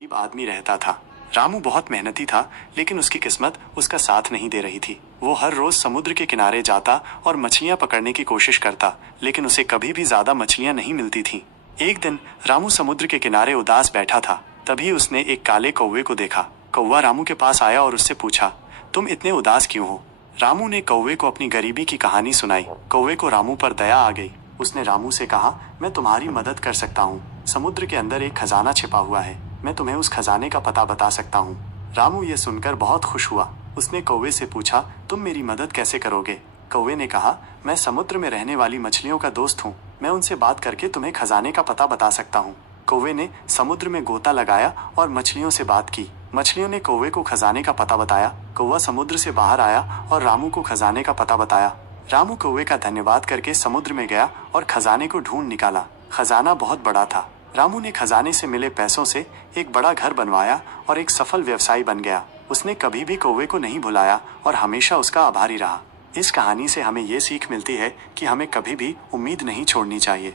गरीब आदमी रहता था। रामू बहुत मेहनती था, लेकिन उसकी किस्मत उसका साथ नहीं दे रही थी। वो हर रोज समुद्र के किनारे जाता और मछलियां पकड़ने की कोशिश करता, लेकिन उसे कभी भी ज्यादा मछलियां नहीं मिलती थीं। एक दिन रामू समुद्र के किनारे उदास बैठा था। तभी उसने एक काले कौवे को देखा। कौवा रामू के पास आया और उससे पूछा, तुम इतने उदास क्यों हो? रामू ने कौवे को अपनी गरीबी की कहानी सुनाई। कौवे को रामू पर दया आ गई। उसने रामू से कहा, मैं तुम्हारी मदद कर सकता हूँ। समुद्र के अंदर एक खजाना छिपा हुआ है, मैं तुम्हें उस खजाने का पता बता सकता हूँ। रामू ये सुनकर बहुत खुश हुआ। उसने कौवे से पूछा, तुम मेरी मदद कैसे करोगे? कौवे ने कहा, मैं समुद्र में रहने वाली मछलियों का दोस्त हूँ, मैं उनसे बात करके तुम्हें खजाने का पता बता सकता हूँ। कौवे ने समुद्र में गोता लगाया और मछलियों से बात की। मछलियों ने कौवे को खजाने का पता बताया। कौवा समुद्र से बाहर आया और रामू को खजाने का पता बताया। रामू कौवे का धन्यवाद करके समुद्र में गया और खजाने को ढूंढ निकाला। खजाना बहुत बड़ा था। रामू ने खजाने से मिले पैसों से एक बड़ा घर बनवाया और एक सफल व्यवसायी बन गया। उसने कभी भी कौवे को नहीं भुलाया और हमेशा उसका आभारी रहा। इस कहानी से हमें ये सीख मिलती है कि हमें कभी भी उम्मीद नहीं छोड़नी चाहिए।